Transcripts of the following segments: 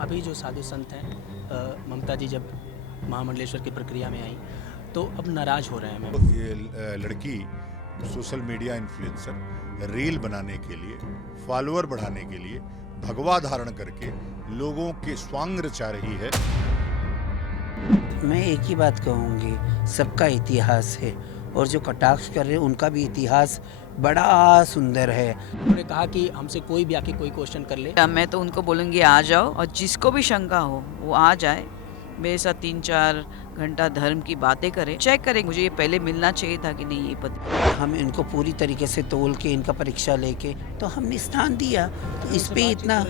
अभी जो साधु संत हैं ममता जी जब महामंडलेश्वर की प्रक्रिया में आई तो अब नाराज़ हो रहे हैं मैम। ये लड़की सोशल मीडिया इन्फ्लुएंसर रील बनाने के लिए, फॉलोअर बढ़ाने के लिए भगवा धारण करके लोगों के स्वांग रचा रही है। मैं एक ही बात कहूँगी, सबका इतिहास है और जो कटाक्ष कर रहे हैं उनका भी इतिहास बड़ा सुंदर है। उन्होंने कहा कि हमसे कोई भी आके कोई क्वेश्चन कर ले। मैं तो उनको बोलूँगी आ जाओ, और जिसको भी शंका हो वो आ जाए, मेरे साथ 3-4 घंटा धर्म की बातें करें, चेक करें मुझे ये पहले मिलना चाहिए था कि नहीं ये पता। हम इनको पूरी तरीके से तोल के इनका परीक्षा लेके तो हमने स्थान दिया, तो इस पे इतना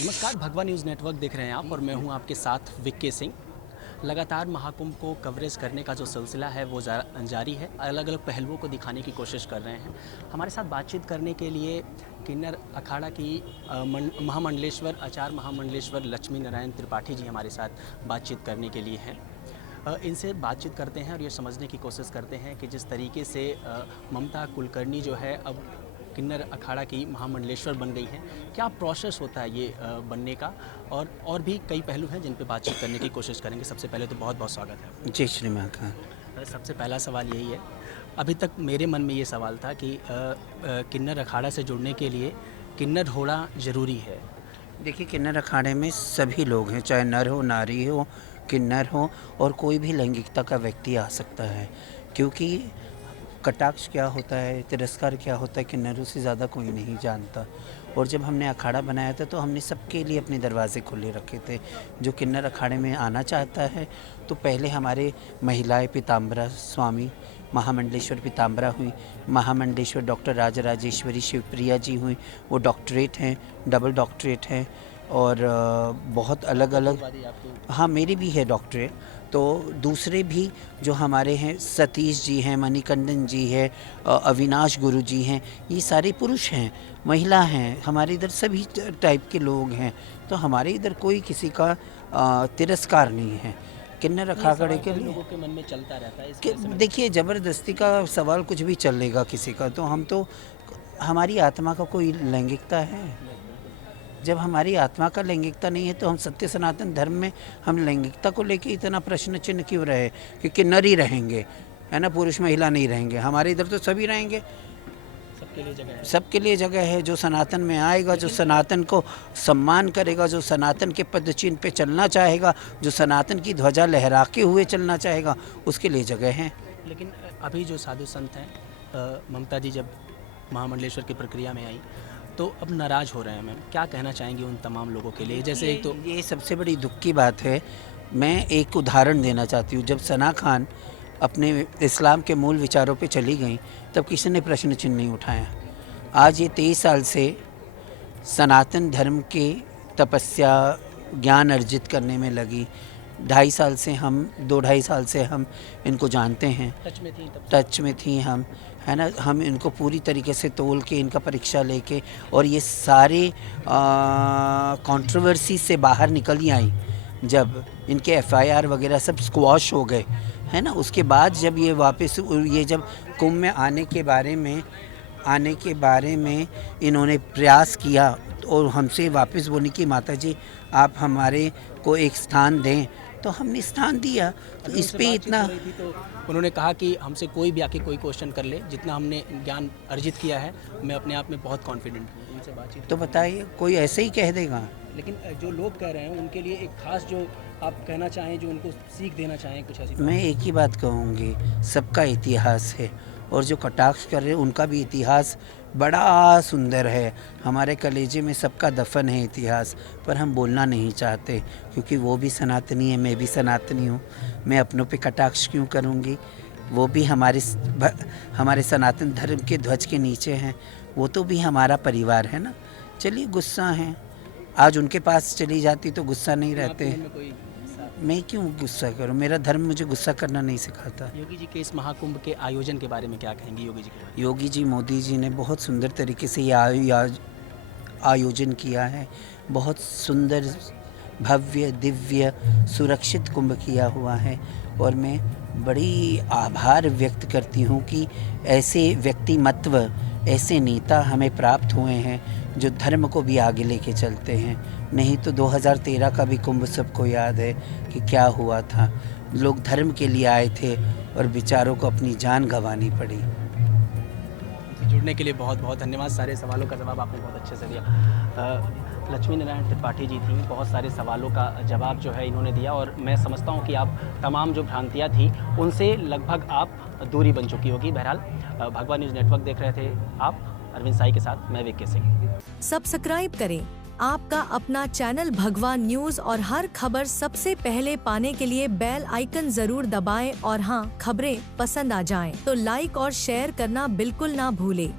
नमस्कार, भगवा न्यूज़ नेटवर्क देख रहे हैं आप और मैं हूं आपके साथ विक्की सिंह। लगातार महाकुंभ को कवरेज करने का जो सिलसिला है वो जारी है। अलग अलग पहलुओं को दिखाने की कोशिश कर रहे हैं। हमारे साथ बातचीत करने के लिए किन्नर अखाड़ा की महामंडलेश्वर आचार्य महामंडलेश्वर लक्ष्मी नारायण त्रिपाठी जी हमारे साथ बातचीत करने के लिए हैं। इनसे बातचीत करते हैं और ये समझने की कोशिश करते हैं कि जिस तरीके से ममता कुलकर्णी जो है अब किन्नर अखाड़ा की महामंडलेश्वर बन गई है, क्या प्रोसेस होता है ये बनने का, और भी कई पहलू हैं जिन पे बातचीत करने की कोशिश करेंगे। सबसे पहले तो बहुत बहुत स्वागत है। जय श्री महाकाल। सबसे पहला सवाल यही है, अभी तक मेरे मन में ये सवाल था कि किन्नर अखाड़ा से जुड़ने के लिए किन्नर होना ज़रूरी है। देखिए, किन्नर अखाड़े में सभी लोग हैं, चाहे नर हो, नारी हो, किन्नर हो और कोई भी लैंगिकता का व्यक्ति आ सकता है, क्योंकि कटाक्ष क्या होता है, तिरस्कार क्या होता है, किन्नरों से ज़्यादा कोई नहीं जानता। और जब हमने अखाड़ा बनाया था तो हमने सबके लिए अपने दरवाजे खुले रखे थे। जो किन्नर अखाड़े में आना चाहता है तो पहले हमारे महिलाएं पीताम्बरा स्वामी महामंडलेश्वर पीताम्बरा हुई, महामंडलेश्वर डॉक्टर राजराजेश्वरी शिवप्रिया जी हुई, वो डॉक्टरेट हैं, डबल डॉक्टरेट हैं और बहुत अलग अलग। हाँ, मेरी भी है डॉक्टरेट। तो दूसरे भी जो हमारे हैं, सतीश जी हैं, मणिकंदन जी है, अविनाश गुरु जी हैं, ये सारे पुरुष हैं, महिला हैं। हमारे इधर सभी टाइप के लोग हैं, तो हमारे इधर कोई किसी का तिरस्कार नहीं है। किन्नर अखाड़े के लिए लोगों के मन में चलता रहता है कि देखिए, ज़बरदस्ती का सवाल कुछ भी चलेगा किसी का, तो हम तो हमारी आत्मा का कोई लैंगिकता है। जब हमारी आत्मा का लैंगिकता नहीं है तो हम सत्य सनातन धर्म में हम लैंगिकता को लेके इतना प्रश्न चिन्ह क्यों रहे कि किन्नर ही रहेंगे, है ना, पुरुष महिला नहीं रहेंगे। हमारे इधर तो सभी रहेंगे, सबके लिए जगह है। सबके लिए जगह है। जो सनातन में आएगा, जो सनातन को सम्मान करेगा, जो सनातन के पद चिन्ह पे चलना चाहेगा, जो सनातन की ध्वजा लहरा के हुए चलना चाहेगा, उसके लिए जगह है। लेकिन अभी जो साधु संत हैं ममता जी जब महामंडलेश्वर की प्रक्रिया में आई तो अब नाराज़ हो रहे हैं मैम, क्या कहना चाहेंगे उन तमाम लोगों के लिए? जैसे एक तो ये सबसे बड़ी दुख की बात है। मैं एक उदाहरण देना चाहती हूँ। जब सना खान अपने इस्लाम के मूल विचारों पे चली गई तब किसी ने प्रश्न चिन्ह नहीं उठाया। आज ये 23 साल से सनातन धर्म के तपस्या ज्ञान अर्जित करने में लगी। 2.5 साल से हम 2-2.5 साल से हम इनको जानते हैं, टच में थी हम, है ना। हम इनको पूरी तरीके से तोल के इनका परीक्षा लेके और ये सारे कंट्रोवर्सी से बाहर निकल ही आई। जब इनके FIR वगैरह सब स्क्वॉश हो गए, है ना, उसके बाद जब ये वापस ये जब कुंभ में आने के बारे में इन्होंने प्रयास किया और हमसे वापस बोली कि माता जी आप हमारे को एक स्थान दें, तो हमने स्थान दिया। तो इस पे इतना तो उन्होंने कहा कि हमसे कोई भी आके कोई क्वेश्चन कर ले, जितना हमने ज्ञान अर्जित किया है मैं अपने आप में बहुत कॉन्फिडेंट हूँ। उनसे बातचीत तो बताइए, कोई ऐसे ही कह देगा? लेकिन जो लोग कह रहे हैं उनके लिए एक खास जो आप कहना चाहें, जो उनको सीख देना चाहें कुछ ऐसी? मैं एक ही बात कहूँगी, सबका इतिहास है और जो कटाक्ष कर रहे हैं उनका भी इतिहास बड़ा सुंदर है। हमारे कलेजे में सबका दफन है इतिहास, पर हम बोलना नहीं चाहते क्योंकि वो भी सनातनी है, मैं भी सनातनी हूँ। मैं अपनों पे कटाक्ष क्यों करूँगी? वो भी हमारे सनातन धर्म के ध्वज के नीचे हैं, वो तो भी हमारा परिवार है ना। चलिए, गुस्सा है, आज उनके पास चली जाती तो गुस्सा नहीं रहते। मैं क्यों गुस्सा करूं? मेरा धर्म मुझे गुस्सा करना नहीं सिखाता। योगी जी के इस महाकुंभ के आयोजन के बारे में क्या कहेंगे? योगी जी के बारे में? योगी जी, मोदी जी ने बहुत सुंदर तरीके से ये आयोजन किया है। बहुत सुंदर, भव्य, दिव्य, सुरक्षित कुंभ किया हुआ है और मैं बड़ी आभार व्यक्त करती हूँ कि ऐसे व्यक्तिमत्व, ऐसे नेता हमें प्राप्त हुए हैं जो धर्म को भी आगे लेके चलते हैं। नहीं तो 2013 का भी कुंभ सबको याद है कि क्या हुआ था। लोग धर्म के लिए आए थे और बेचारों को अपनी जान गंवानी पड़ी। जुड़ने के लिए बहुत बहुत धन्यवाद। सारे सवालों का जवाब आपने बहुत अच्छे से दिया। लक्ष्मी नारायण त्रिपाठी जी थी, बहुत सारे सवालों का जवाब जो है इन्होंने दिया और मैं समझता हूँ कि आप तमाम जो भ्रांतियाँ थी उनसे लगभग आप दूरी बन चुकी होगी। बहरहाल भगवा न्यूज़ नेटवर्क देख रहे थे आप, अरविंद साई के साथ मैं विक्की सिंह। सब्सक्राइब करें आपका अपना चैनल भगवा न्यूज और हर खबर सबसे पहले पाने के लिए बेल आइकन जरूर दबाएं और हाँ, खबरें पसंद आ जाएं तो लाइक और शेयर करना बिल्कुल ना भूलें।